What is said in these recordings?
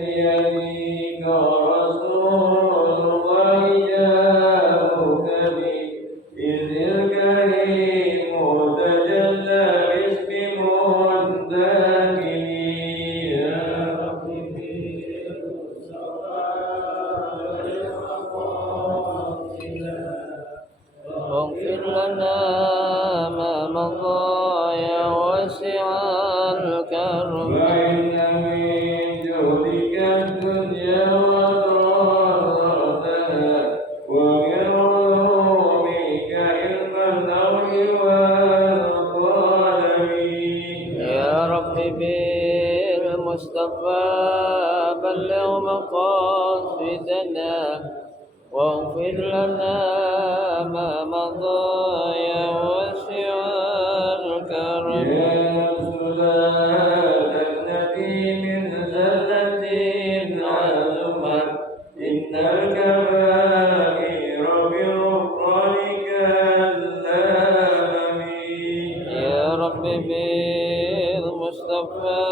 يليك رسول وإجابك بإذن الكريم تجلى باسم منتهي يا رب واغفر لنا ما مضى يا واسع الكرم فإن من جودك الدنيا وضرتها ومن علومك علم اللوح والقلم يا رب بالمصطفى بلغ مقاصدنا واغفر لنا ما مضى يا واسع الكرم يا سلالة النبي من زلة عزمت إن الكبائر بغفرانك اللام يا رب بالمصطفى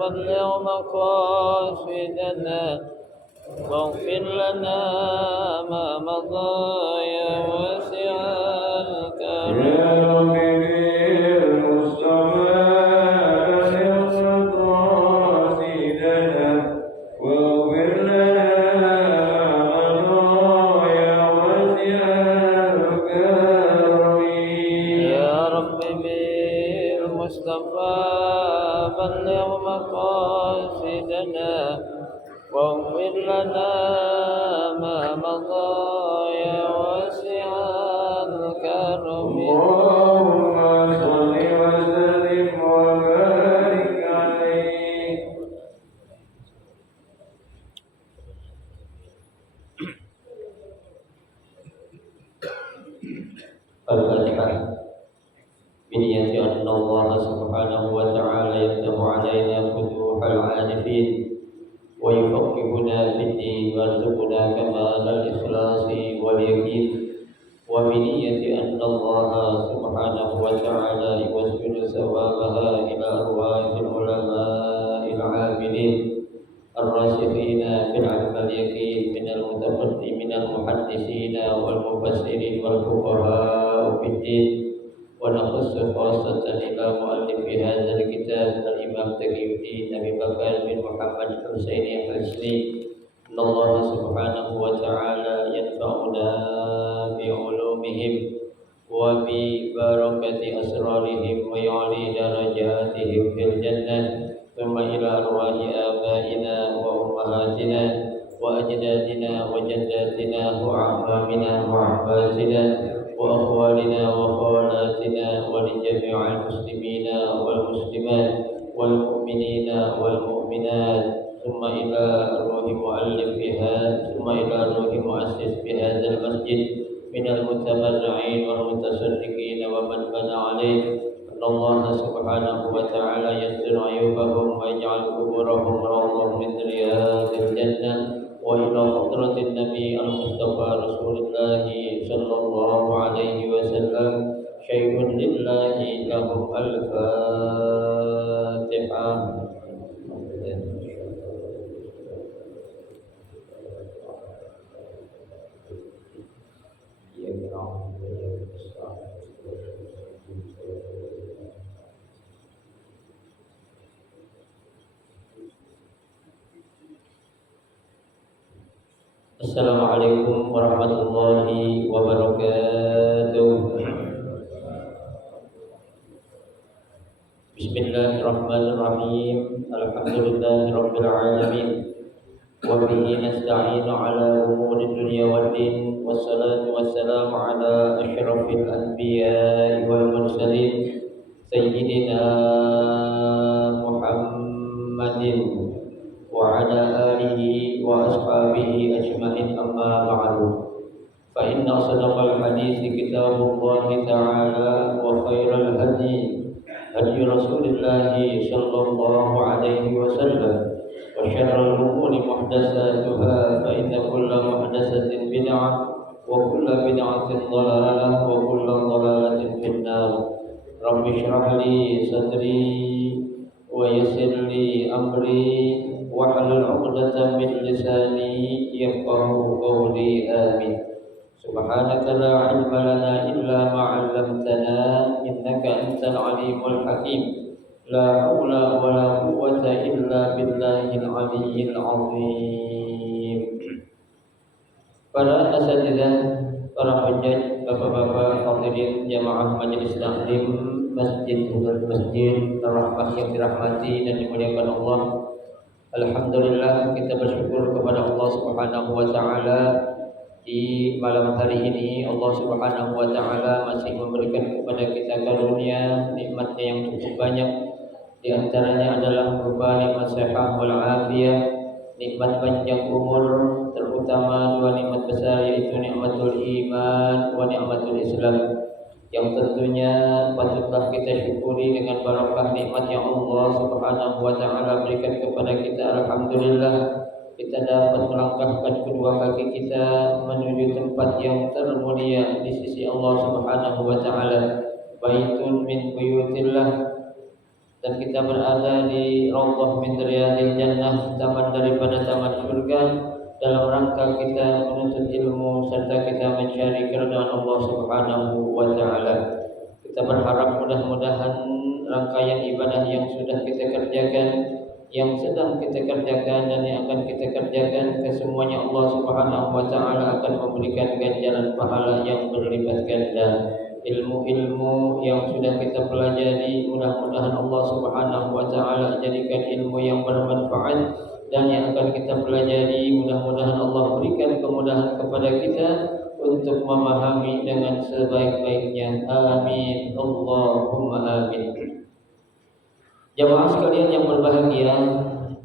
بلغ مقاصدنا واغفر لنا ما مضى يا واسع الكرم يا رب بالمصطفى بلغ مقاصدنا واغفر لنا ما مضى يا واسع الكرم يا رب بالمصطفى بلغ مقاصدنا واغفر لنا ما مضى يا واسع الكرم اللهم صل وسلم وبارك عليه الفاتحة بنية أن الله سبحانه وتعالى يفتح علينا فتوح العارفين ويفقهنا في الدين ويرزقنا كمال الإخلاص واليقين وبنية أن الله سبحانه وتعالى يوسل ثوابها إلى أرواح العلماء العاملين الراسخين في العلم اليقين من المتقدمين المحدثين والمفسرين والفقهاء في الدين ونخص خاصة إلى مؤلف هذا الكتاب الإمام تقي الدين أبي بكر بن محمد الحسين الحسني أن الله سبحانه وتعالى ينفعنا بعلومهم وببركة أسرارهم ويعلي درجاتهم في الجنة ثم إلى أرواح آبائنا وأمهاتنا وأجدادنا وجداتنا وأعمامنا وأعبازنا وأخوالنا وخالاتنا ولجميع المسلمين والمسلمات والمؤمنين والمؤمنات ثم إلى روح مؤلفها ثم إلى روح مؤسس بهذا المسجد من المتبرعين والمتصدقين ومن بنى عليه أن الله سبحانه وتعالى يستر عيوبهم ويجعل قبورهم روضة من رياض الجنة وإلى حضرة النبي المصطفى رسول الله صلى الله عليه وسلم شيء لله لهم الفاتحة. Assalamualaikum warahmatullahi wabarakatuh. Bismillahirrahmanirrahim. Alhamdulillahi rabbil alamin. Wa bihi nasta'inu ala umuri dunya waddin. Wassalatu wassalamu ala asyrafil anbiya'i wal mursalin sayyidina Muhammadin wa ala alihi wa ashabihi ajma'in amma ba'du. Fa inna asdaqal hadithi kitabullahi ta'ala wa khairal hadi hadi Rasulillah sallallahu alaihi wasallam wa syarrul umuri muhdatsatuha fa inna kulla muhdatsatin bid'ah wa kulla bid'atin dhalalah wa kulla dhalalatin finnar. Rabbi shrah li sadri wa yassir li amri wahlul 'uqdatam min lisani yafqahu qawli. Amin. Subhanaka la 'ilma lana illa ma 'allamtana innaka antal 'alimul hakim. La haula wa la quwwata illa billahil 'aliyyil 'azim. Para asatidzah, para hujjaj, bapak-bapak hadirin jamaah majelis taklim Masjid Ar-Rahmah yang dirahmati dan dimuliakan Allah. Alhamdulillah, kita bersyukur kepada Allah Subhanahu wa taala. Di malam hari ini Allah Subhanahu wa taala masih memberikan kepada kita karunia nikmatnya yang cukup banyak. Di antaranya adalah berupa nikmat sehat wal afiyah, nikmat panjang umur, terutama dua nikmat besar yaitu nikmatul iman wa nikmatul Islam, yang tentunya patutlah kita syukuri dengan barakah nikmat yang Allah Subhanahu wa taala berikan kepada kita. Alhamdulillah, kita dapat melangkahkan kedua kaki kita menuju tempat yang termulia di sisi Allah Subhanahu wa taala, baitun min buyutillah, dan kita berada di Raudhah min riyadil jannah, taman daripada taman surga, dalam rangka kita menuntut ilmu serta kita mencari keridhaan Allah Subhanahu wa taala. Kita berharap mudah-mudahan rangkaian ibadah yang sudah kita kerjakan, yang sedang kita kerjakan dan yang akan kita kerjakan, kesemuanya Allah Subhanahu wa taala akan memberikan ganjaran pahala yang berlipat ganda. Ilmu-ilmu yang sudah kita pelajari, mudah-mudahan Allah Subhanahu wa taala jadikan ilmu yang bermanfaat, dan yang akan kita pelajari mudah-mudahan Allah berikan kemudahan kepada kita untuk memahami dengan sebaik-baiknya. Amin. Allahumma amin. Jamaah sekalian yang berbahagia,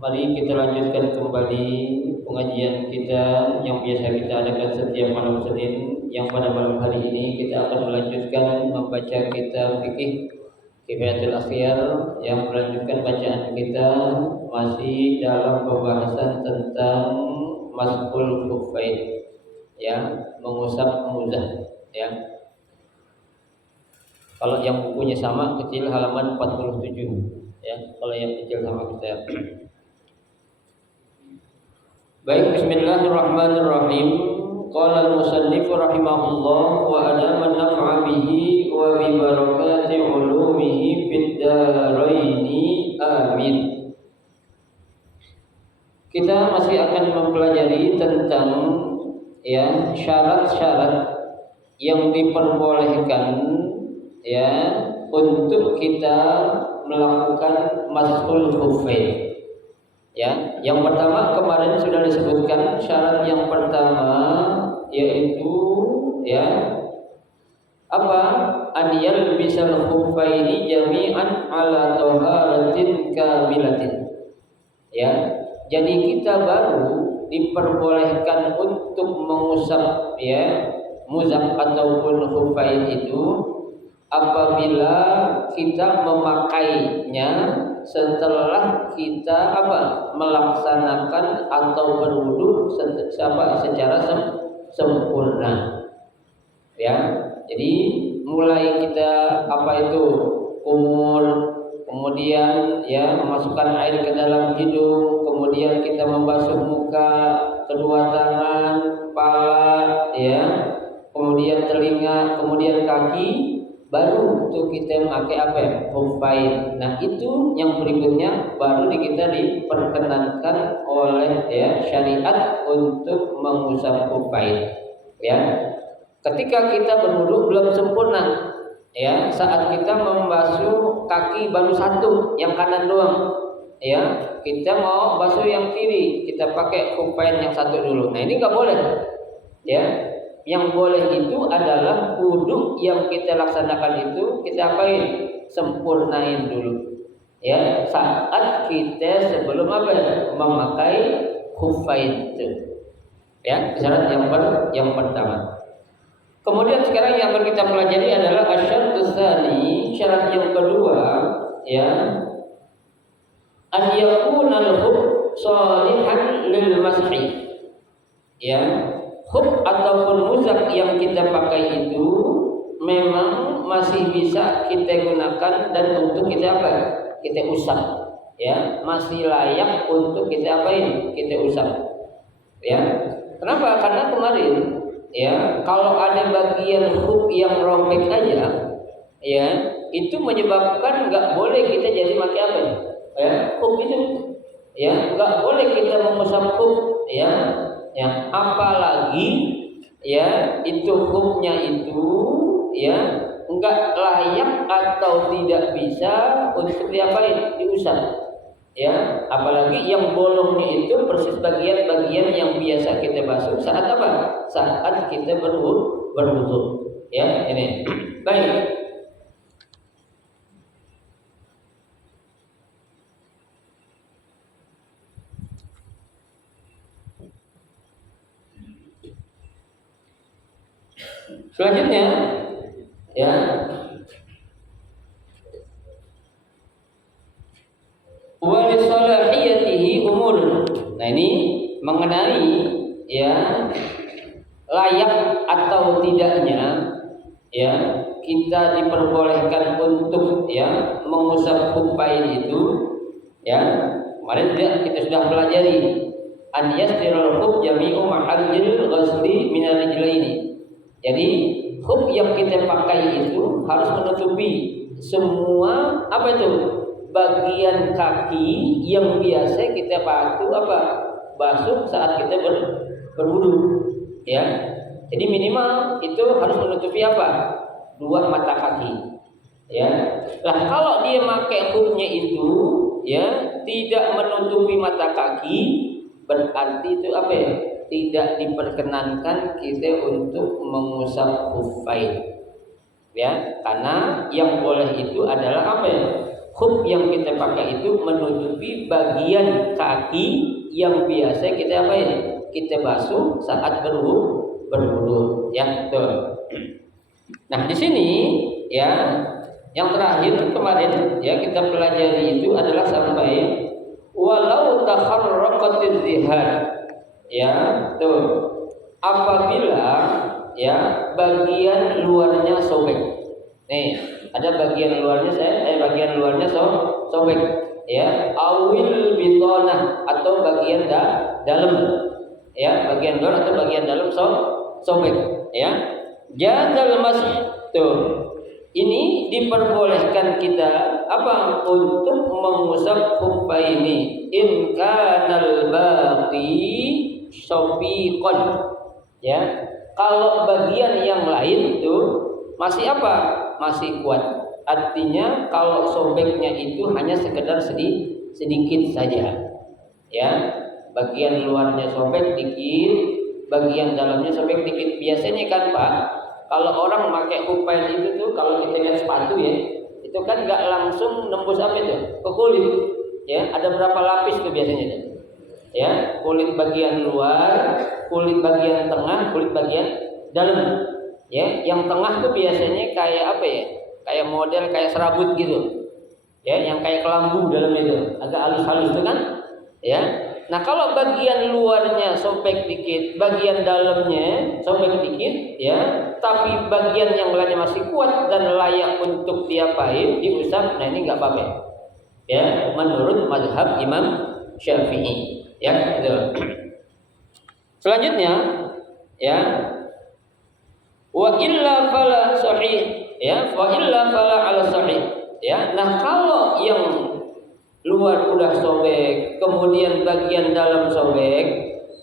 mari kita lanjutkan kembali pengajian kita yang biasa kita adakan setiap malam Senin, yang pada malam hari ini kita akan melanjutkan membaca kitab fikih Kifayatul Akhyar, yang melanjutkan bacaan kita masih dalam pembahasan tentang mas'ul khuffain, ya, mengusap muzah, ya. Kalau yang bukunya sama kecil halaman 47, ya. Kalau yang kecil sama kita. Baik, bismillahirrahmanirrahim. Qala al-musannif rahimahullah wa adama naf'a bihi wa bi barakati ulumihi fid dharaini. Amin. Kita masih akan mempelajari tentang, ya, syarat-syarat yang diperbolehkan, ya, untuk kita melakukan mas'ul khuffain. Ya, yang pertama kemarin sudah disebutkan syarat yang pertama yaitu, ya, apa? An yalbisal khuffaini jami'an ala taharatin kamilatin. Ya, jadi kita baru diperbolehkan untuk mengusap, ya, muzab ataupun khuffain itu apabila kita memakainya setelah kita melaksanakan atau berwudu secara sempurna, ya. Jadi mulai kita kumur, kemudian, ya, memasukkan air ke dalam hidung, kemudian kita membasuh muka, kedua tangan, kepala, ya, kemudian telinga, kemudian kaki, baru untuk kita memakai khuffain. Nah, itu yang berikutnya baru kita diperkenankan oleh, ya, syariat untuk mengusap khuffain, ya. Ketika kita berwudu belum sempurna, ya, saat kita membasuh kaki baru satu, yang kanan doang, ya, kita mau basuh yang kiri, kita pakai khuffain yang satu dulu. Nah, ini nggak boleh, ya. Yang boleh itu adalah wudu yang kita laksanakan itu kita apain? Sempurnain dulu, ya, saat kita sebelum memakai khuffain itu, ya. Syarat yang pertama. Kemudian sekarang yang akan kita pelajari adalah asyaratus tsani, syarat yang kedua, ya, an yakunal khuf shalihan lil mashi, ya. Khuf ataupun muzak yang kita pakai itu memang masih bisa kita gunakan dan untuk kita usap, ya masih layak untuk kita apain? Kita usap. Ya. Kenapa? Karena kemarin ya kalau ada bagian khuf yang robek aja ya itu menyebabkan nggak boleh kita jadi pakai apa ya khuf itu ya nggak boleh kita mengusap khuf ya apalagi ya itu khufnya itu ya nggak layak atau tidak bisa untuk diapain diusap ya apalagi yang bolongnya itu persis bagian-bagian yang biasa kita basuh saat apa saat kita berwudu ya ini baik. Selanjutnya ya wa li salahiyatihi umur. Nah ini mengenai ya layak atau tidaknya ya kita diperbolehkan untuk ya mengusap khuffain itu ya kemarin kita sudah pelajari an yastirul khuf jami'u mahallil ghusli minal rijlaini. Jadi khuf yang kita pakai itu harus menutupi semua apa itu bagian kaki yang biasa kita basuh saat kita berwudu ya. Jadi minimal itu harus menutupi apa? Dua mata kaki ya. Nah kalau dia pakai khufnya itu ya tidak menutupi mata kaki berarti itu apa ya? Tidak diperkenankan kita untuk mengusap khuffain ya karena yang boleh itu adalah apa ya khuf yang kita pakai itu menutupi bagian kaki yang biasa kita apa ya kita basuh saat berwudu ya betul. Nah di sini ya yang terakhir kemarin ya kita pelajari itu adalah sampai walau takharraqatiz zihar ya tuh apabila ya bagian luarnya sobek nih ada bagian luarnya bagian luarnya sobek ya awil bitonah atau bagian dalam ya bagian luar atau bagian dalam sobek ya jazal masih tuh ini diperbolehkan kita apa untuk mengusap khuffaini in kanal baqi syafiqan ya kalau bagian yang lain itu masih apa masih kuat artinya kalau sobeknya itu hanya sekedar sedikit saja ya bagian luarnya sobek dikit bagian dalamnya sobek dikit biasanya kan Pak kalau orang pakai khuffain itu tuh kalau kita lihat sepatu ya itu kan nggak langsung nembus apa itu ke kulit ya ada berapa lapis tuh biasanya tuh ya kulit bagian luar, kulit bagian tengah, kulit bagian dalam. Ya, yang tengah tuh biasanya kayak apa ya? Kayak model kayak serabut gitu. Ya, yang kayak kelambu dalam itu, agak halus-halus itu kan? Ya. Nah, kalau bagian luarnya sobek dikit, bagian dalamnya sobek dikit, ya, tapi bagian yang lainnya masih kuat dan layak untuk diapain, diusap, nah ini nggak apa-apa. Ya, menurut mazhab Imam Syafi'i. Ya, itu. Selanjutnya, ya, wa illa fala sahih, ya, wa illa fala ala sahih, ya. Nah, kalau yang luar udah sobek, kemudian bagian dalam sobek,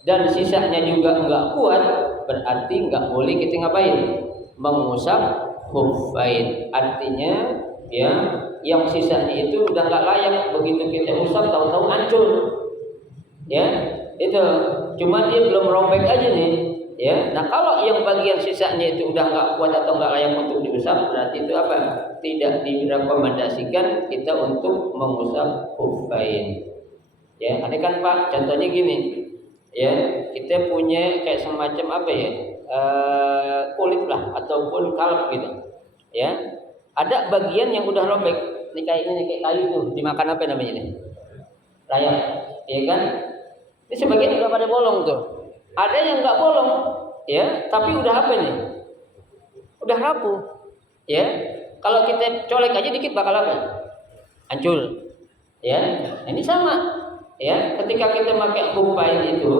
dan sisanya juga enggak kuat, berarti enggak boleh kita ngapain? Mengusap khuffain. Artinya, ya, yang sisanya itu udah enggak layak begitu kita usap tahu-tahu hancur. Ya, itu cuma dia belum robek aja nih ya. Nah kalau yang bagian sisanya itu udah nggak kuat atau nggak layak untuk diusap berarti itu apa tidak direkomendasikan kita untuk mengusap khuffain ya. Ada kan Pak contohnya gini ya kita punya kayak semacam apa ya kulit lah ataupun kalep gitu ya ada bagian yang udah robek ini kayak kayu tuh dimakan apa namanya nih rayap ya kan. Ini sebagian udah pada bolong tuh. Ada yang nggak bolong, ya, tapi udah apa nih? Udah rapuh, ya. Kalau kita colek aja dikit bakal apa? Hancur. Ya, ini sama. Ya, ketika kita pakai khuffain itu,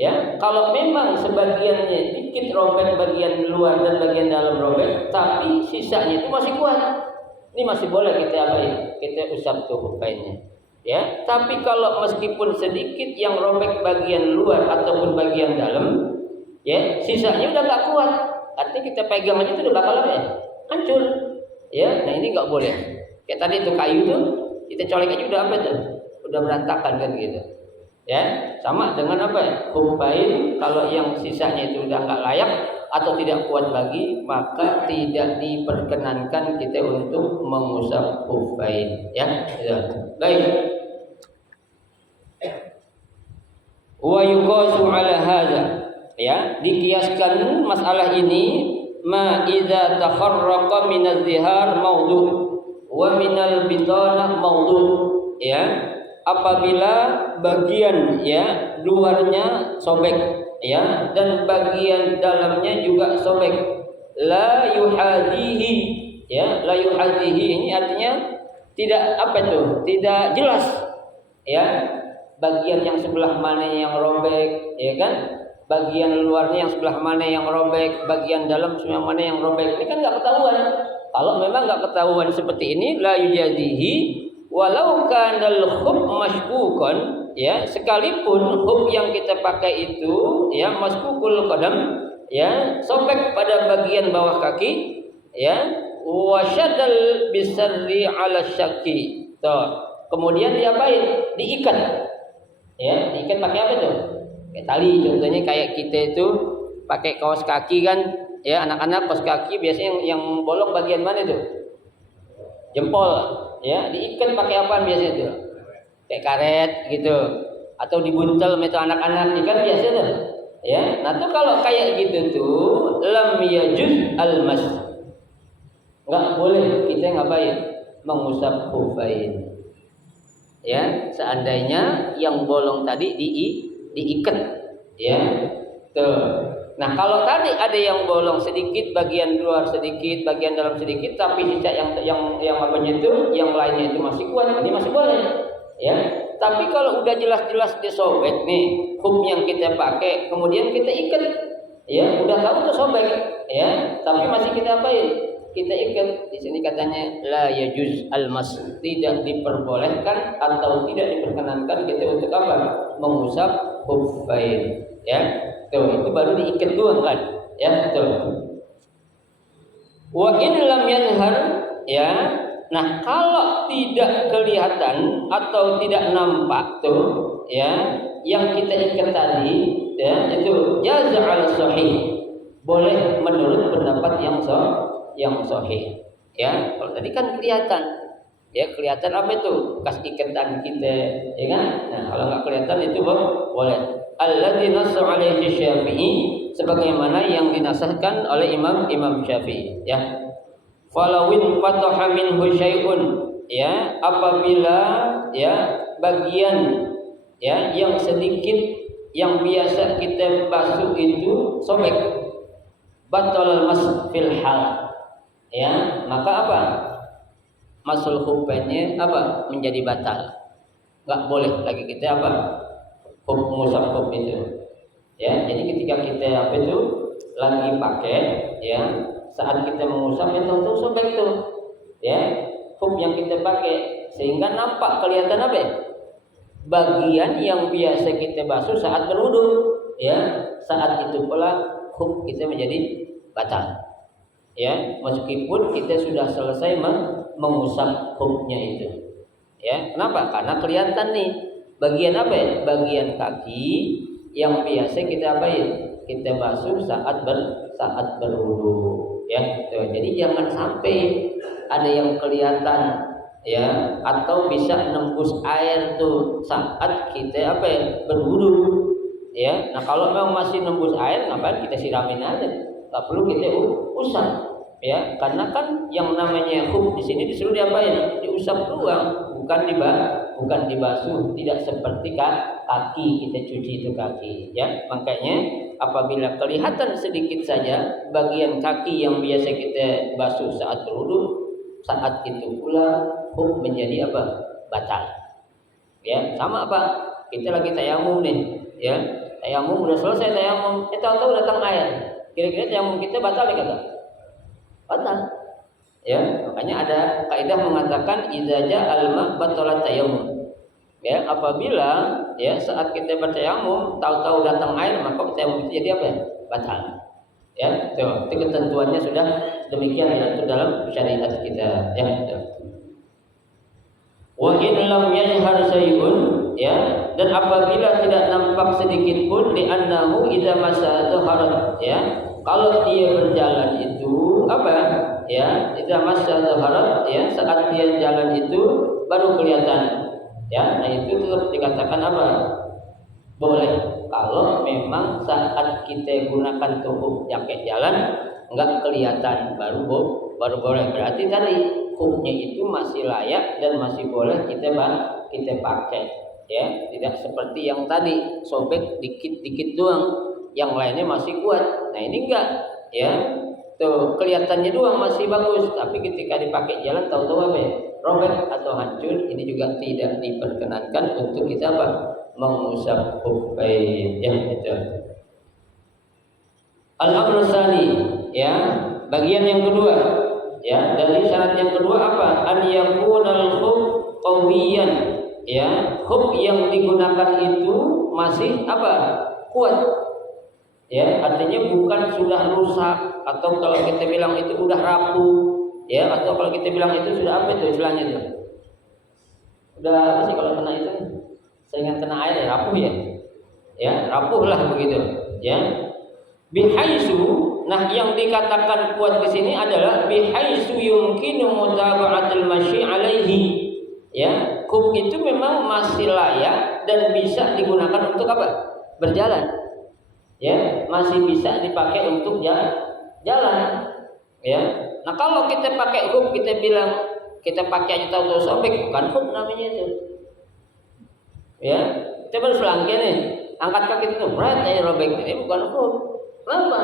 ya, kalau memang sebagiannya dikit robek bagian luar dan bagian dalam robek, tapi sisanya itu masih kuat. Ini masih boleh kita apain? Kita usap tuh khuffainnya. Ya, tapi kalau meskipun sedikit yang robek bagian luar ataupun bagian dalam, ya, sisanya udah nggak kuat. Artinya kita pegang aja itu udah bakal apa ya? Hancur. Ya, nah ini nggak boleh. Kayak tadi itu kayu tuh, kita colek aja udah apa tuh? Udah berantakan kan gitu. Ya, sama dengan apa ya? Khuffain kalau yang sisanya itu udah nggak layak atau tidak kuat lagi, maka tidak diperkenankan kita untuk mengusap khuffain. Ya, baik. Wa yuqasu ala hadza, ya, dikiaskan masalah ini ma idza takharraqa min az-zihar mawdu' wa min al-bitana mawdu', ya, apabila bagian ya luarnya sobek, ya, dan bagian dalamnya juga sobek, la yuhadihi, ya, la yuhadihi ini artinya tidak apa itu, tidak jelas, ya, bagian yang sebelah mana yang robek, ya kan, bagian luarnya yang sebelah mana yang robek, bagian dalam sebelah mana yang robek, ini kan nggak ketahuan. Kalau memang nggak ketahuan seperti ini, la yujadihi walau kanal khuf mashkukon, ya, sekalipun khuf yang kita pakai itu ya mashkukul qadam, ya, sobek pada bagian bawah kaki, ya, wasyadal bisarri ala syaki, kemudian diapain? Diikat. Ya, diikat pakai apa tuh? Kayak tali, contohnya kayak kita itu pakai kaos kaki kan, ya, anak-anak kaos kaki biasanya yang bolong bagian mana tuh? Jempol, ya, diikat pakai apaan biasanya tuh? Kayak karet gitu, atau dibuntel itu anak-anak kan biasa tuh, ya. Nah tuh kalau kayak gitu tuh lam yajuz almas, nggak boleh kita ngapain? Mengusap khuffain. Ya, seandainya yang bolong tadi diikat, ya, tuh. Nah kalau tadi ada yang bolong sedikit, bagian luar sedikit, bagian dalam sedikit, tapi sisa yang apanya itu, yang lainnya itu masih kuat, ini masih boleh, ya. Tapi kalau udah jelas-jelas disobek nih, khuf yang kita pakai, kemudian kita ikat, ya, udah tahu tuh sobek, ya, tapi masih kita apain? Kita ikat. Di sini katanya la yajuz almas, tidak diperbolehkan atau tidak diperkenankan kita untuk apa? Mengusap khuffain, ya. Tuh, itu baru diikat doang kan, ya, tuh. Wa in lam yanhar, ya. Nah, kalau tidak kelihatan atau tidak nampak tuh, ya, yang kita ikat tadi, ya, itu jaza al sahih, boleh menurut pendapat yang sahih, ya. Kalau tadi kan kelihatan, ya, kelihatan apa itu bekas ikatan kita, ya kan. Nah kalau nggak kelihatan itu boleh. Alladzi nassa alaihi Syafi'i, sebagaimana yang dinasahkan oleh Imam Syafi'i, ya. Falawin fataha minhu syai'un, ya, apabila ya bagian ya yang sedikit yang biasa kita basuh itu sobek, batal mas fil hal, ya, maka apa? Masul khuffainnya apa? Menjadi batal. Enggak boleh lagi kita apa? Mengusap khuf itu. Ya, jadi ketika kita apa itu lagi pakai, ya, saat kita mengusap itu untuk sobek tuh, ya, khuf yang kita pakai, sehingga nampak kelihatan apa ya? Bagian yang biasa kita basuh saat berwudu, ya, saat itu pula khuf kita menjadi batal. Ya, meskipun kita sudah selesai mengusap khufnya itu. Ya, kenapa? Karena kelihatan nih bagian apa ya? Bagian kaki yang biasa kita apain? Kita basuh saat berwudu. Ya, tuh. Jadi jangan sampai ada yang kelihatan, ya, atau bisa nembus air tuh saat kita apa ya? Berwudu. Ya, nah kalau memang masih nembus air, ngapain kita siramin aja? Tak perlu kita usap, ya, karena kan yang namanya khuf di sini disuruh diapain? Diusap doang, bukan dibasuh, tidak seperti kaki kita cuci itu kaki, ya. Makanya apabila kelihatan sedikit saja bagian kaki yang biasa kita basuh saat berwudu, saat itu pula khuf menjadi apa? Batal, Ya, sama apa? Kita lagi tayamum nih, ya. Tayamum udah selesai tayamum, tahu-tahu datang air. Kira-kira tayamum kita batal enggak? Batal. Ya, makanya ada kaidah mengatakan idza ja'al ma batalat tayammum. Ya, apabila ya saat kita bertayamum tahu-tahu datang air, maka tayamum itu jadi apa ya? Batal. Ya, itu ketentuannya sudah demikian diatur dalam syariat kita. Ya, betul. Wa in lam yajhar syai'un, ya, dan apabila tidak nampak sedikit pun di annahu idza masa dhaharat, ya, kalau dia berjalan itu apa? Ya, idza masa dhaharat, ya, saat dia jalan itu baru kelihatan. Ya, nah itu tetap dikatakan apa? Boleh kalau memang saat kita gunakan tubuh jaket jalan enggak kelihatan baru boleh. Berarti tadi hukumnya itu masih layak dan masih boleh kita pakai, ya, tidak seperti yang tadi sobek dikit-dikit doang, yang lainnya masih kuat. Nah ini enggak, ya, tuh kelihatannya doang masih bagus, tapi ketika dipakai jalan tahu-tahu apa ya? Robek atau hancur. Ini juga tidak diperkenankan untuk kita apa? Mengusap khuffain, ya, itu. Al-amru tsani, ya, bagian yang kedua, ya, dari syarat yang kedua apa? An yakunal khuf qawiyan, ya, khuf yang digunakan itu masih apa? Kuat. Ya, artinya bukan sudah rusak atau kalau kita bilang itu udah rapuh, ya, atau kalau kita bilang itu sudah apa itu istilahnya itu? Udah apa sih kalau kena itu? Seringan kena air ya, rapuh ya. Ya, rapuh lah begitu, ya. Bihaisu, nah yang dikatakan kuat di sini adalah bihaisu yumkinu mutaba'atul masyi alaihi. Ya, khuf itu memang masih layak dan bisa digunakan untuk apa? Berjalan. Ya, masih bisa dipakai untuk jalan. Ya. Nah, kalau kita pakai khuf, kita bilang kita pakai aja tahu-tahu sobek, bukan khuf namanya itu. Ya, kita baru selangkah nih, angkat kaki itu berat aja robek, ini bukan khuf. Kenapa?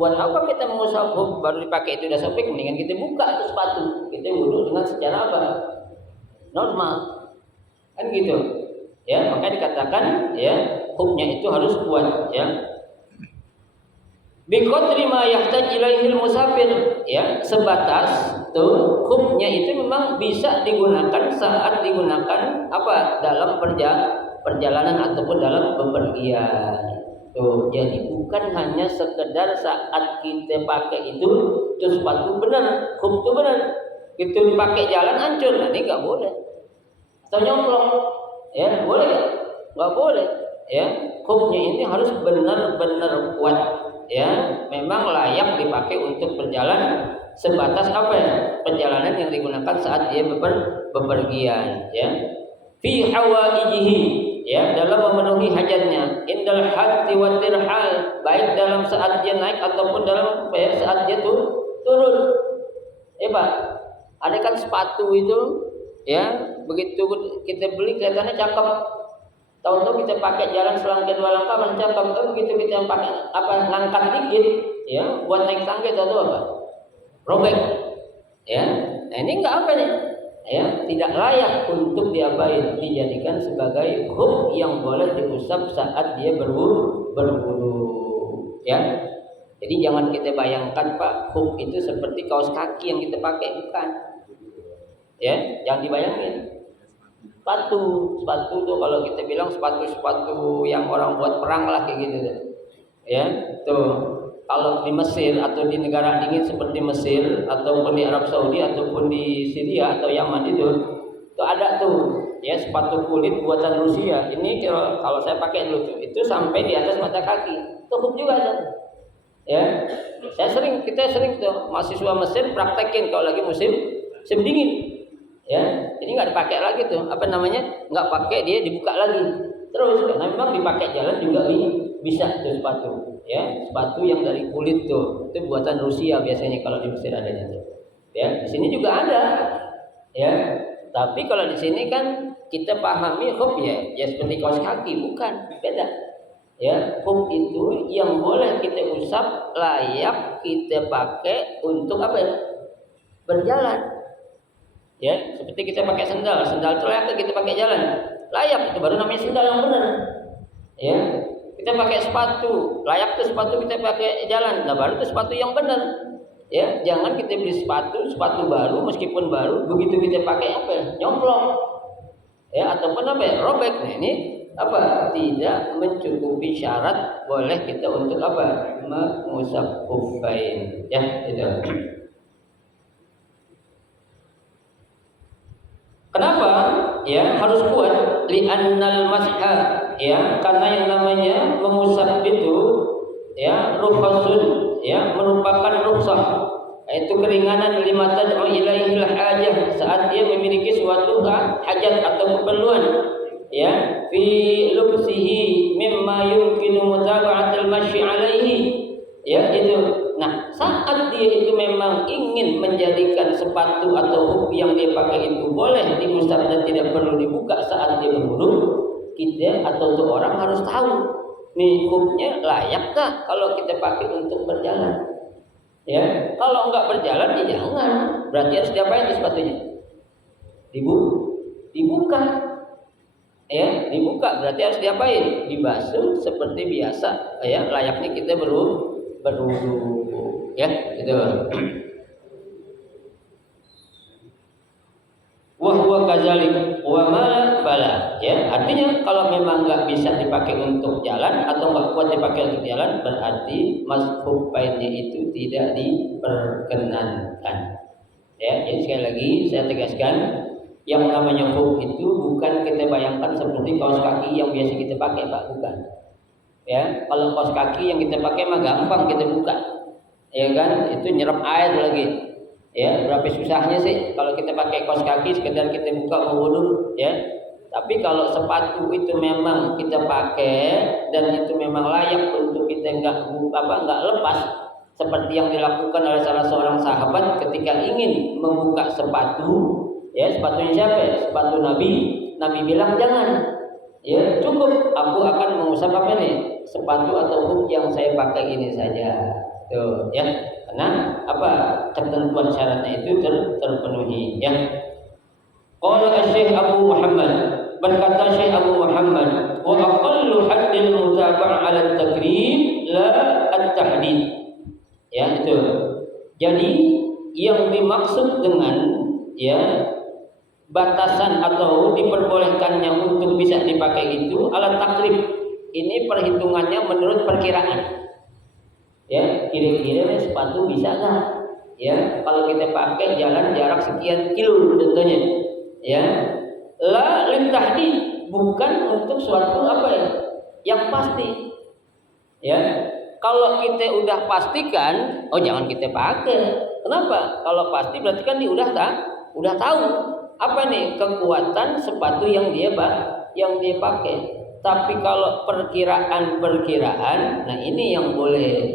Buat apa kita mengusap khuf baru dipakai itu udah sobek? Mendingan kita buka itu sepatu, kita wudhu dengan secara apa? Normal, kan gitu. Ya, maka dikatakan ya khufnya itu harus kuat, ya. Biqadri ma yahtaj ilaihil musafir, ya, sebatas tuh khufnya itu memang bisa digunakan saat digunakan apa? Dalam perjalanan ataupun dalam bepergian. Tuh, jadi bukan hanya sekedar saat kita pakai itu terus sepatu benar, khuf itu benar. Itu dipakai jalan hancur, nah, ini enggak boleh. Atau nyomplok, ya, boleh enggak? Enggak boleh, ya. Khufnya ini harus benar-benar kuat. Ya, memang layak dipakai untuk berjalan sebatas apa ya? Perjalanan yang digunakan saat dia bepergian, ya. Fi hawaijihi, ya, dalam memenuhi hajatnya, indal hatti wa tirhal, baik dalam saat dia naik ataupun dalam saat dia turun. Ya, Pak. Ada kan sepatu itu, ya, begitu kita beli kelihatannya cakep. Tahu-tahu kita pakai jalan selangkah dua langkah masih cakep, tapi begitu kita pakai apa ngangkat dikit, ya, buat naik tangga tahu apa? Robek, ya. Nah ini enggak apa nih? Ya, tidak layak untuk diapain? Dijadikan sebagai khuf yang boleh diusap saat dia berwudu, ya. Jadi jangan kita bayangkan Pak, khuf itu seperti kaos kaki yang kita pakai, bukan. Ya, jangan dibayangin. Sepatu tuh kalau kita bilang sepatu yang orang buat perang lah kayak gitu tuh. Ya, tuh. Kalau di Mesir atau di negara dingin seperti Mesir ataupun di Arab Saudi ataupun di Syria atau Yaman itu ada tuh, ya, sepatu kulit buatan Rusia. Ini kalau saya pakai dulu tuh, itu sampai di atas mata kaki. Tuh juga tuh. Ya. Kita sering tuh mahasiswa Mesir praktekin kalau lagi musim dingin. Ya, jadi nggak dipakai lagi tuh, apa namanya, nggak pakai, dia dibuka lagi terus karena memang dipakai jalan juga bisa tuh sepatu, ya, sepatu yang dari kulit tuh, itu buatan Rusia biasanya kalau di Mesir adanya tuh, ya, di sini juga ada, ya, tapi kalau di sini kan kita pahami khuf ya seperti kaos kaki, bukan, beda, ya, khuf itu yang boleh kita usap layak kita pakai untuk apa ya? Berjalan. Ya, seperti kita pakai sendal itu layak kita pakai jalan. layak, itu baru namanya sendal yang benar. Ya, kita pakai sepatu, layak tuh sepatu kita pakai jalan, nah baru tuh sepatu yang benar. Ya, jangan kita beli sepatu baru meskipun baru, begitu kita pakai apa? Nyomplong. Ya, ataupun apa? Robek. Nah, ini apa? Tidak mencukupi syarat boleh kita untuk apa? Mengusap khuffain. Ya, itu. Kenapa? Ya, harus kuat li'annal masha, ya, karena yang namanya mengusap itu ya rukhsasun, ya, merupakan rukhsah, yaitu keringanan lima tad'u ilaihil hajah, saat dia memiliki suatu hajat atau keperluan, ya, fi lubsihi mimma yumkinu mutaba'atul masyi alaihi, ya, itu. Nah, saat dia itu memang ingin menjadikan sepatu atau huk yang dia pakai itu boleh diusap dan tidak perlu dibuka saat dia berwudu, kita atau tuh orang harus tahu nih huknya layak tak kalau kita pakai untuk berjalan. Ya, kalau enggak berjalan ya jangan. Berarti harus diapain itu sepatunya? Dibuka. Ya, dibuka berarti harus diapain? Dibasuh seperti biasa. Ya, layaknya kita berwudu. Ya, gitu. Wa huwa kadzalik wa ma fala. Ya, artinya kalau memang enggak bisa dipakai untuk jalan atau enggak kuat dipakai untuk jalan, berarti maskhuffainnya itu tidak diperkenankan. Ya, jadi sekali lagi saya tegaskan, yang namanya khuf itu bukan kita bayangkan seperti kaos kaki yang biasa kita pakai, Pak, bukan. Ya, kalau kaos kaki yang kita pakai mah gampang kita buka. Ya kan, itu nyerap air lagi. Ya, berapa susahnya sih kalau kita pakai kaos kaki sekedar kita buka mau wudu, ya. Tapi kalau sepatu itu memang kita pakai dan itu memang layak untuk kita enggak lepas, seperti yang dilakukan oleh salah seorang sahabat ketika ingin membuka sepatu, ya, sepatunya siapa? Sepatu Nabi. Nabi bilang jangan. Ya, cukup aku akan mengusap apa nih? Sepatu atau huk yang saya pakai ini saja. Tuh, ya. Karena apa? Ketentuan syaratnya itu terpenuhi, ya. Qala Syekh Abu Muhammad, berkata Syekh Abu Muhammad, wa aqallu haddil mutaba'ah 'ala at-takrib la at-tahdid. Ya, itu. Jadi yang dimaksud dengan ya batasan atau diperbolehkannya untuk bisa dipakai itu alat takrib. Ini perhitungannya menurut perkiraan. Ya, kira-kira sepatu bisa nggak? Ya, kalau kita pakai jalan jarak sekian kilo contohnya. Ya, la litahdid, bukan untuk suatu apa ya? Yang pasti. Ya, kalau kita udah pastikan, oh jangan kita pakai. Kenapa? Kalau pasti berarti kan dia udah tahu apa nih kekuatan sepatu yang dia pakai. Tapi kalau perkiraan, nah ini yang boleh,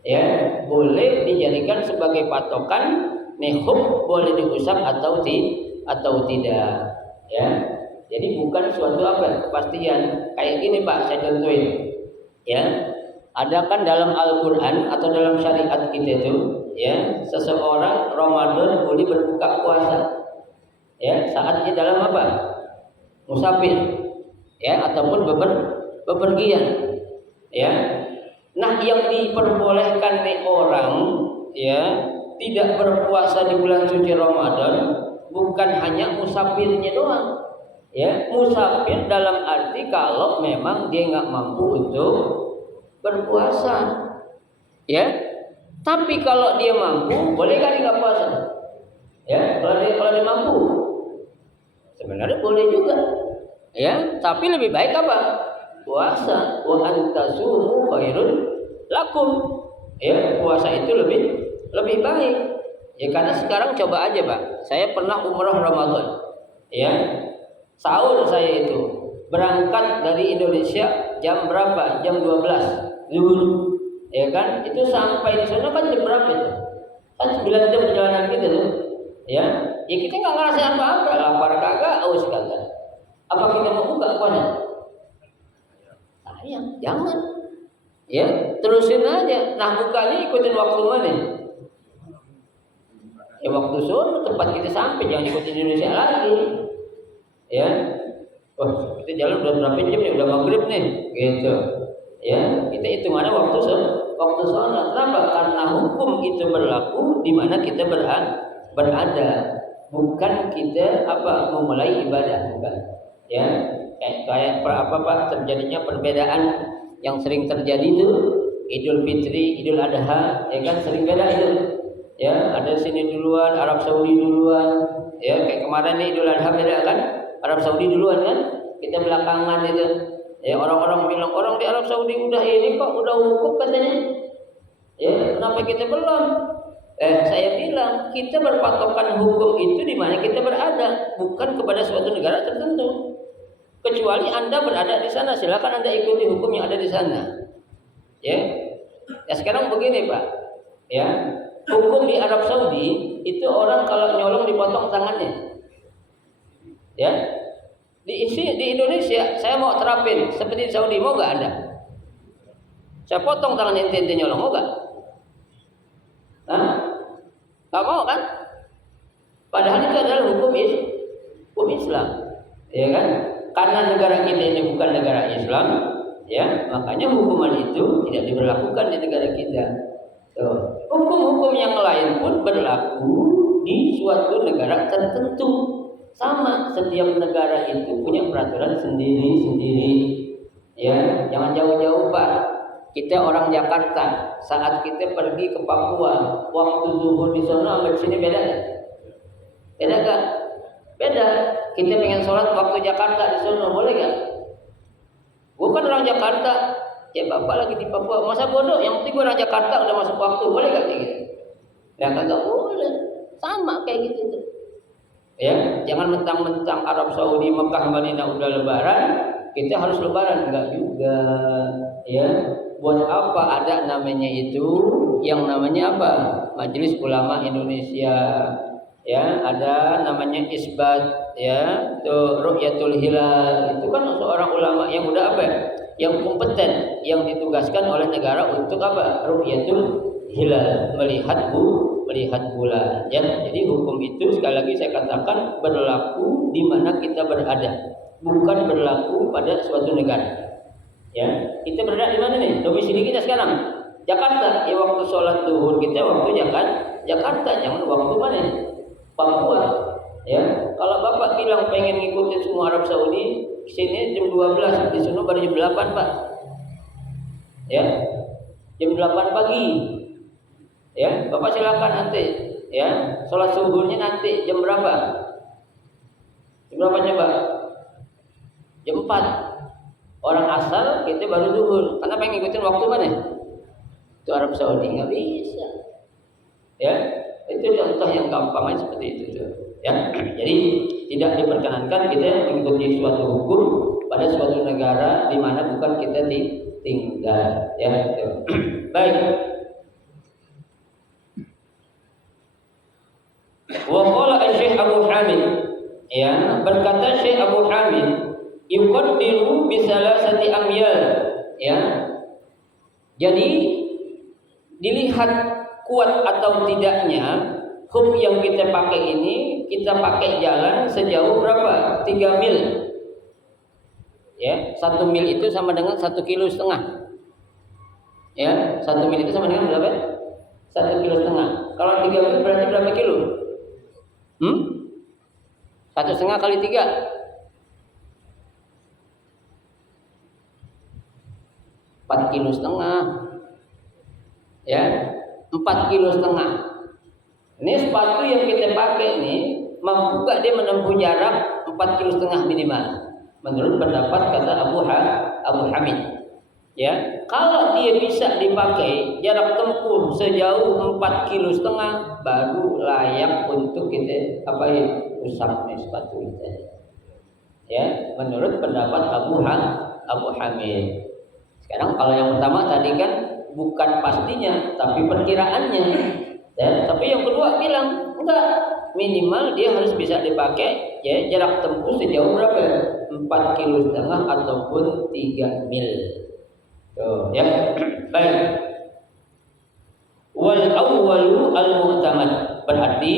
ya, boleh dijadikan sebagai patokan. Nih huk boleh diusap atau tidak, ya. Jadi bukan suatu apa kepastian. Kayak gini Pak, saya contohin, ya. Ada kan dalam Al-Quran atau dalam syariat kita itu, ya, seseorang Ramadan boleh berbuka puasa. Ya, saatnya dalam apa? Musafir, ya, ataupun bepergian, ya. Nah, yang diperbolehkan nih orang, ya, tidak berpuasa di bulan suci Ramadan bukan hanya musafirnya doang, ya. Musafir dalam arti kalau memang dia nggak mampu untuk berpuasa, ya. Tapi kalau dia mampu, boleh kan dia nggak puasa? Ya, kalau dia mampu. Sebenarnya boleh juga, ya. Tapi lebih baik apa? Puasa. Wa antasumu khairun lakum. Ya, puasa itu lebih baik. Ya, karena sekarang coba aja Pak. Saya pernah umrah Ramadan. Ya, sahur saya itu berangkat dari Indonesia jam berapa? Jam 12 zuhur. Ya kan? Itu sampai di sana kan jam berapa itu? Kan 9 jam perjalanan kita tuh. Ya, kita nggak ngerasa apa-apa, lapar kagak, aus kagak. Apa kita mau buka puasa? Sayang, jangan. Ya, terusin aja. Nah, bukanya ikutin waktu mana? Ya waktu sore tempat kita sampai, jangan ikutin Indonesia lagi. Ya. Wah, kita jalan udah berapa jam nih? Udah maghrib nih, gitu. Ya, kita hitungannya waktu sholat. Kenapa? Karena hukum itu berlaku di mana kita berada, bukan kita memulai ibadah, bukan. Ya, kayak apa Pak, terjadinya perbedaan yang sering terjadi itu Idul Fitri, Idul Adha, ya kan sering beda itu. Ya, ada sini duluan, Arab Saudi duluan. Ya, kayak kemarin nih Idul Adha beda kan? Arab Saudi duluan kan? Kita belakangan itu. Ya, orang-orang bilang orang di Arab Saudi udah ini kok, udah wukuf katanya. Ya, kenapa kita belum? Saya bilang kita berpatokan hukum itu di mana kita berada, bukan kepada suatu negara tertentu. Kecuali Anda berada di sana, silakan Anda ikuti hukum yang ada di sana. Ya, ya sekarang begini Pak. Ya, hukum di Arab Saudi itu orang kalau nyolong dipotong tangannya. Ya, di Indonesia saya mau terapin seperti di Saudi, mau nggak Anda? Saya potong tangan ente nyolong, mau nggak? Nggak mau kan? Padahal itu adalah hukum Islam, ya kan? Karena negara kita ini bukan negara Islam, ya, makanya hukuman itu tidak diberlakukan di negara kita. Hukum-hukum yang lain pun berlaku di suatu negara tertentu. Sama, setiap negara itu punya peraturan sendiri-sendiri. Ya, jangan jauh-jauh Pak. Kita orang Jakarta, saat kita pergi ke Papua, waktu zuhur di sana sama di sini beda nggak? Beda nggak? Beda. Kita pengen sholat waktu Jakarta di sana, boleh nggak? Bukan orang Jakarta, ya Bapak lagi di Papua, masa bodoh? Yang penting orang Jakarta udah masuk waktu, boleh nggak kayak gitu? Ya kagak boleh. Sama kayak gitu tuh. Ya, jangan mentang-mentang Arab Saudi, Mekah, Madinah udah lebaran, kita harus lebaran, enggak juga. Ya, buat apa ada namanya itu yang namanya apa? Majelis Ulama Indonesia. Ya, ada namanya Isbat, ya, itu Ru'yatul Hilal. Itu kan seorang ulama yang udah apa? Yang kompeten, yang ditugaskan oleh negara untuk apa? Ru'yatul Hilal, melihat bulan, ya. Jadi hukum itu sekali lagi saya katakan berlaku di mana kita berada, bukan berlaku pada suatu negara. Ya, kita berada di mana nih? Domisili kita sekarang Jakarta. Ya, waktu sholat zuhur kita waktu Jakarta, jangan waktu mana? Papua. Ya, kalau Bapak bilang pengen ngikutin semua Arab Saudi, sini jam 12, di sana baru jam 8 Pak. Ya, jam 8 pagi. Ya, Bapak silakan nanti, ya, sholat zuhurnya nanti jam berapa? Jam berapa coba? Jam 4. Orang asal kita baru zuhur. Karena pengen ngikutin waktu mana? Itu Arab Saudi, nggak bisa. Ya, itu contoh yang gampang aja seperti itu tuh. Ya, jadi tidak diperkenankan kita mengikuti suatu hukum pada suatu negara di mana bukan kita tinggal. Ya, itu. Baik. Wa qala Syekh Abu Hamid, ya, berkata Syekh Abu Hamid, yuqaddiru bi salasati amyal, ya. Jadi dilihat kuat atau tidaknya hukum yang kita pakai ini, kita pakai jalan sejauh berapa? 3 mil. Ya, 1 mil itu sama dengan 1,5 kilo. Ya, 1 mil itu sama dengan berapa? 1,5 kilo. Kalau 3 mil berarti berapa kilo? 1,5 kali 3. 4,5 kilo. Ya, 4,5 kilo. Ini sepatu yang kita pakai nih, mampu gak dia menempuh jarak 4,5 kilo minimal? Menurut pendapat kata Abu Hamid. Ya, kalau dia bisa dipakai jarak tempuh sejauh 4,5 kilo, baru layak untuk kita usap nih sepatu kita. Ya, menurut pendapat Abu Hamid. Sekarang kalau yang pertama tadi kan bukan pastinya, tapi perkiraannya. Ya, tapi yang kedua bilang enggak, minimal dia harus bisa dipakai, ya, jarak tempuh sejauh berapa? 4,5 kilo ataupun 3 mil. Tuh, ya. Baik. Wal awwalu al mu'tamad, berarti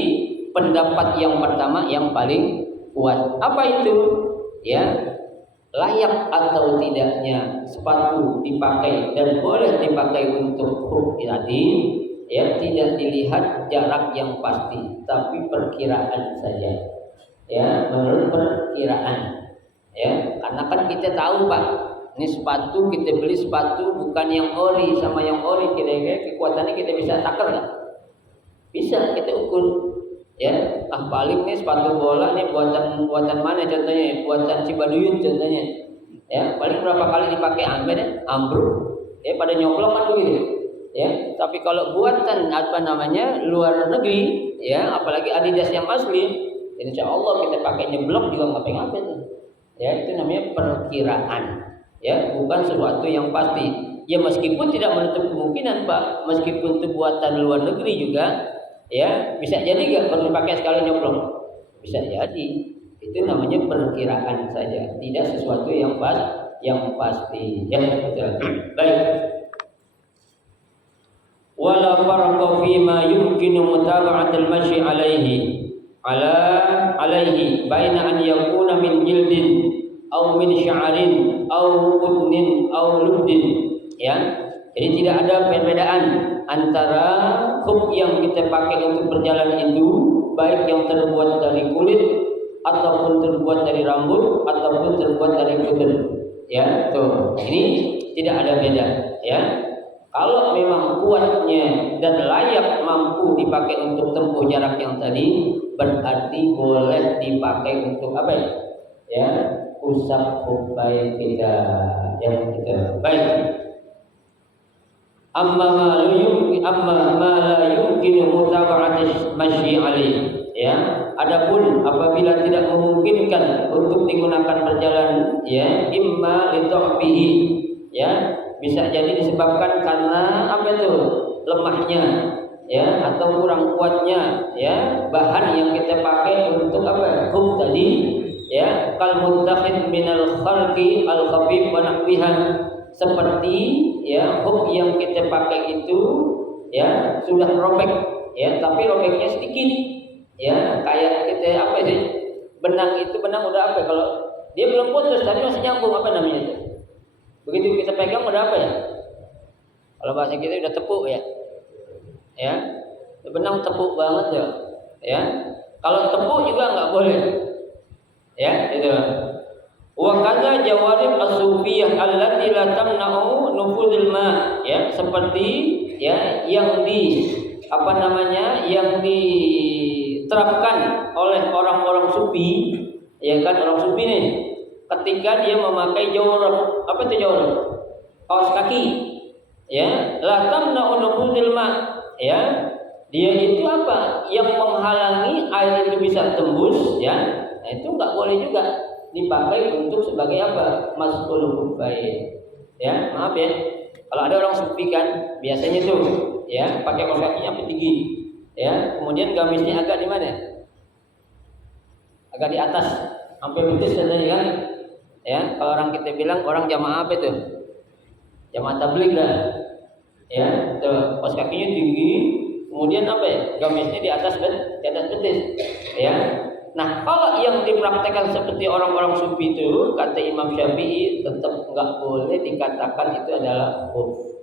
pendapat yang pertama yang paling kuat. Apa itu? Ya, layak atau tidaknya sepatu dipakai dan boleh dipakai untuk khuf tadi, ya tidak dilihat jarak yang pasti, tapi perkiraan saja. Ya, menurut perkiraan. Ya, karena kan kita tahu Pak, ini sepatu kita beli sepatu bukan yang ori sama yang ori, kira-kira kekuatannya kita bisa takar nggak? Bisa kita ukur. Ya, paling nih sepatu bola nih buatan mana contohnya? Buatan Cibaduyut contohnya. Ya, paling berapa kali dipakai ambruk. Ya, pada nyoblok kan begitu. Ya, tapi kalau buatan apa namanya luar negeri, ya, apalagi Adidas yang asli, insya Allah kita pakai nyeblok juga ngapain-ngapain. Ya, itu namanya perkiraan. Ya, bukan sesuatu yang pasti. Ya, meskipun tidak menutup kemungkinan Pak, meskipun itu buatan luar negeri juga. Ya, bisa jadi nggak perlu dipakai sekali nyoblok? Bisa jadi. Itu namanya perkiraan saja, tidak sesuatu yang pasti. Ya, betul. Baik. Wala farqa fi ma yumkinu mutaba'at al-mashi alaihi baina an yakuna min jildin aw min sya'rin aw udnin aw lubdin. Ya. Jadi tidak ada perbedaan antara khuf yang kita pakai untuk berjalan itu, baik yang terbuat dari kulit ataupun terbuat dari rambut ataupun terbuat dari kulit. Ya, tuh. Ini tidak ada beda, ya. Kalau memang kuatnya dan layak mampu dipakai untuk tempuh jarak yang tadi, berarti boleh dipakai untuk apa ya? Ya, usap khuffain kita, yang kita. Baik. Amma ma la yumkinu mutaba'atis masyi alaih. Ya, adapun apabila tidak memungkinkan untuk digunakan berjalan, ya, imma li dha'fihi, ya, bisa jadi disebabkan karena apa itu? Lemahnya, ya, atau kurang kuatnya, ya, bahan yang kita pakai untuk apa? Khuf tadi, ya, kal muttakhid minal kharqi al khafif wa nahwiha, seperti ya khuf yang kita pakai itu ya sudah robek, ya, tapi robeknya sedikit, ya, kayak kita apa sih, benang udah apa, kalau dia belum putus tadi masih nyambung, apa namanya itu, begitu kita pegang udah apa ya, kalau bahasa kita udah tepuk, ya, benang tepuk banget ya, kalau tepuk juga nggak boleh, ya, itu. Wa kadza jawarib as-sufiyah allati la tamna'u nufudul ma, ya, seperti ya yang yang diterapkan oleh orang-orang sufi, ya kan, orang sufi nih ketika dia memakai jawrab. Apa itu jawrab? Kaos kaki, ya, la tamna'u nufudul ma, ya, dia itu apa yang menghalangi air itu bisa tembus, ya. Nah, itu nggak boleh juga dipakai untuk sebagai apa? Mas'ul khuffain. Ya, maaf ya. Kalau ada orang sufi kan biasanya tuh, ya, pakai kaos kakinya sampai tinggi. Ya, kemudian gamisnya agak di mana? Agak di atas, sampai betis saja kan. Ya, kalau orang kita bilang orang jamaah apa itu? Jamaah tabligh lah. Ya, tuh kaos kakinya tinggi, kemudian apa ya? Gamisnya di atas betis. Ya. Nah, kalau yang dipraktekkan seperti orang-orang sufi itu, kata Imam Syafi'i, tetap nggak boleh dikatakan itu adalah khuf.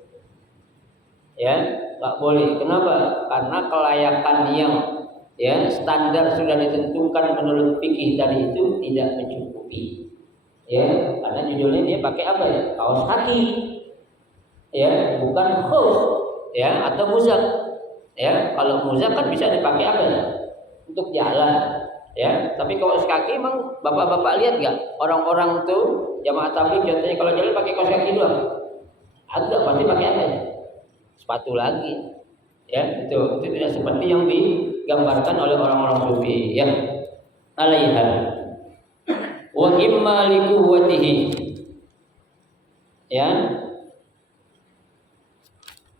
Ya, nggak boleh. Kenapa? Karena kelayakan yang ya standar sudah ditentukan menurut fikih tadi itu tidak mencukupi. Ya, karena judulnya dia pakai apa ya? Kaos kaki. Ya, bukan khuf, ya, atau muzak. Ya, kalau muzak kan bisa dipakai apa ya? Untuk jalan. Ya, tapi kaos kaki emang bapak-bapak lihat nggak orang-orang tuh jamaah tabligh contohnya kalau jalan pakai kaos kaki doang? Agak pasti pakai apa ya? Sepatu lagi. Ya, itu tidak seperti yang digambarkan oleh orang-orang sufi, ya. Alaiha wa imma li quwwatihi, ya,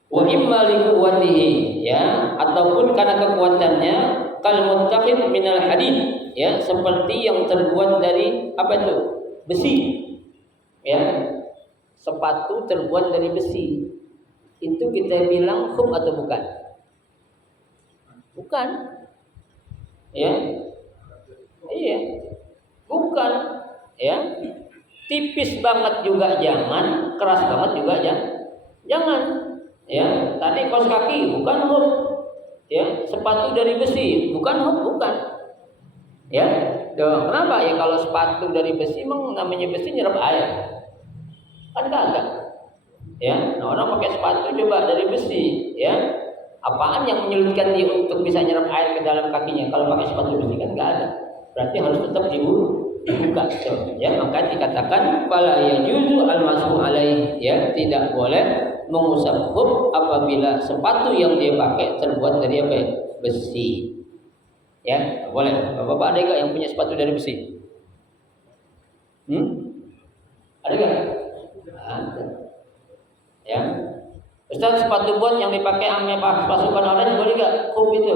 wa imma li quwwatihi, ya, ataupun karena kekuatannya, kal muttaqid minal hadid, ya, seperti yang terbuat dari apa itu? Besi. Ya. Sepatu terbuat dari besi. Itu kita bilang khuf atau bukan? Bukan. Ya. Iya. Bukan, ya. tipis banget juga jangan, keras banget juga jangan. Ya, tadi kaos kaki bukan hub. Ya, sepatu dari besi bukan hub, bukan. Ya, kenapa ya kalau sepatu dari besi emang namanya besi nyerap air? Kan kagak. Ya, nah orang pakai sepatu coba dari besi, ya. Apaan yang menyulitkan dia untuk bisa nyerap air ke dalam kakinya? Kalau pakai sepatu besi kan nggak ada. Berarti harus tetap dibuka. Ya, maka dikatakan fala yajuzu al-mashu alaih, ya, tidak boleh mengusap hub apabila sepatu yang dia pakai terbuat dari apa? Besi. Ya, boleh. Bapak ada enggak yang punya sepatu dari besi? Ada enggak? Ada. Ya. Ustaz, sepatu bot yang dipakai sama pasukan orang boleh enggak? Hub itu.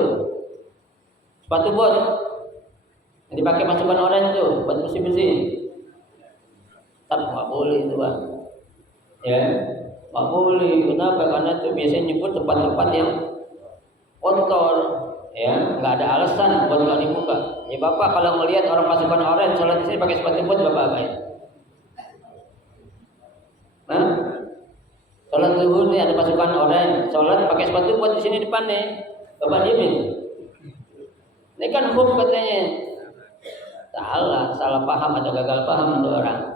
Sepatu bot yang dipakai pasukan orang itu buat besi-besi. Tak boleh itu, Pak. Ya. Nggak boleh. Kenapa? Karena itu biasanya nyebut tempat-tempat yang kotor, ya, nggak ada alasan buat nggak dibuka. Ya Bapak kalau melihat orang pasukan oranye sholat di sini pakai sepatu bot, Bapak apa ya? Nah, sholat zuhur nih ada pasukan oranye sholat pakai sepatu bot di sini depan nih, Bapak diemin. Ini kan hukum katanya. Salah paham atau gagal paham untuk orang.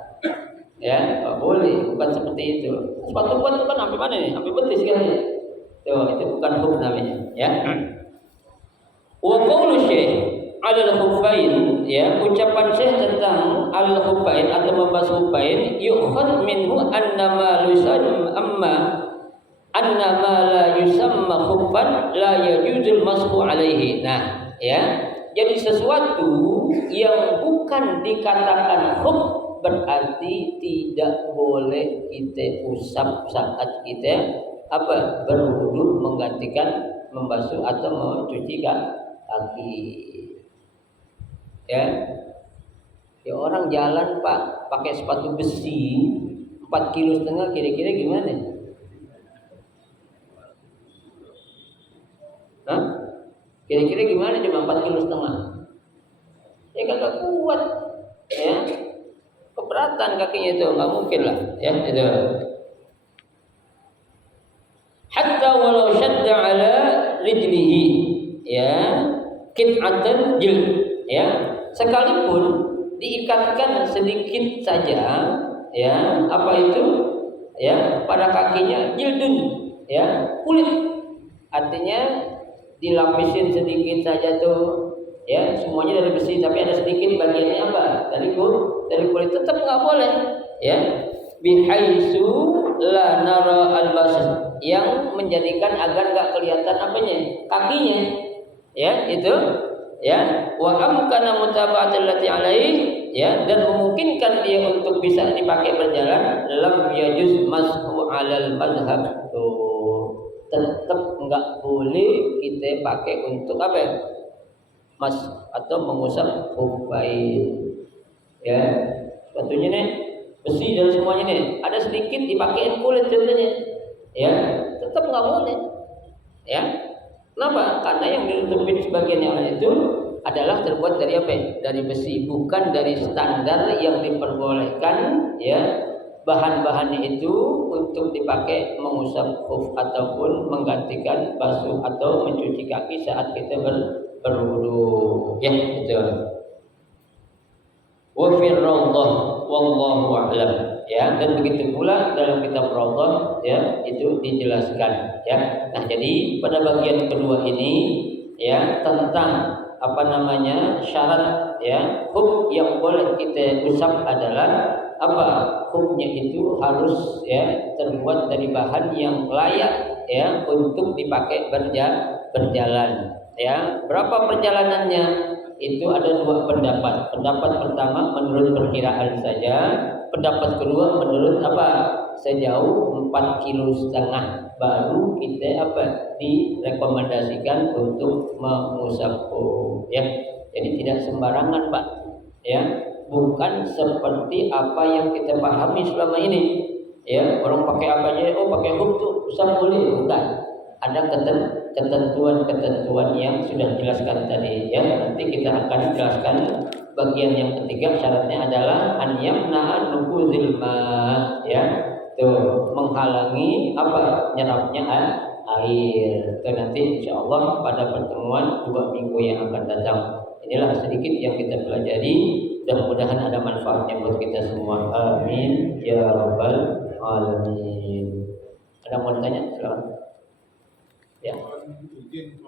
Ya, nggak boleh, bukan seperti itu. Sepatu bot itu kan sampai mana nih? Sampai betis kan? Tuh, itu bukan hukum namanya, ya. Wa qawlu syekh 'ala al-khuffain, ya, ucapan syekh tentang al-khuffain atau membahas khuffain yukhad minhu annama la yusamma khuffan la yajuzul mashu alaihi. Nah, ya. Jadi sesuatu yang bukan dikatakan khuf berarti tidak boleh kita usap saat kita berwudu, menggantikan, membasuh atau mencuci kaki. Ya, orang jalan Pak pakai sepatu besi 4,5 kilo, kira-kira gimana? Hah? Kira-kira gimana coba 4,5 kilo? Ya kagak kuat, ya. Keberatan kakinya itu, nggak mungkin lah, ya itu. Hatta walau syadda ala rijlihi, ya, qit'atan jild, ya, sekalipun diikatkan sedikit saja, ya, apa itu, ya, pada kakinya jildun, ya, kulit, artinya dilapisin sedikit saja tuh, ya, semuanya dari besi tapi ada sedikit bagiannya apa? Dari kulit, tetap nggak boleh, ya. Bihaitsu la nara al-basar, yang menjadikan agar nggak kelihatan apanya? Kakinya, ya, itu, ya. Wa amkana mutaba'atil lati alaihi, ya, dan memungkinkan dia untuk bisa dipakai berjalan, lam yajuz mashu 'alal mazhab. Tetap nggak boleh kita pakai untuk apa? Mas atau mengusap khuffain, ya. Sepatunya nih besi dan semuanya nih ada sedikit dipakein kulit contohnya, ya, tetap nggak boleh, ya. Kenapa? Karena yang ditutupin sebagian yang itu adalah terbuat dari apa? Dari besi, bukan dari standar yang diperbolehkan, ya, bahan-bahannya itu untuk dipakai mengusap khuf ataupun menggantikan basuh atau mencuci kaki saat kita berwudu, ya, itu. Wa fir rawdah wallahu a'lam, ya, dan begitu pula dalam kitab rawdah, ya, itu dijelaskan, ya. Nah, jadi pada bagian kedua ini, ya, tentang apa namanya syarat, ya, khuf yang boleh kita usap adalah apa? Khufnya itu harus, ya, terbuat dari bahan yang layak, ya, untuk dipakai berjalan, ya. Berapa perjalanannya? Itu ada dua pendapat. Pendapat pertama menurut perkiraan saja, pendapat kedua menurut apa? Sejauh 4,5 kilo baru kita direkomendasikan untuk mengusap, ya. Jadi tidak sembarangan, Pak, ya. Bukan seperti apa yang kita pahami selama ini, ya. Orang pakai apa aja, pakai hub tuh usap boleh, bukan. ada ketentuan-ketentuan yang sudah dijelaskan tadi ya. Nanti kita akan jelaskan bagian yang ketiga, syaratnya adalah an yamna'a nufuzil ma ya. Tuh, menghalangi apa? Nyerapnya air. Itu nanti insyaallah pada pertemuan 2 minggu yang akan datang. Inilah sedikit yang kita pelajari. Mudah-mudahan ada manfaatnya buat kita semua. Amin ya rabbal alamin. Ada mau ditanya? Silakan. Ya.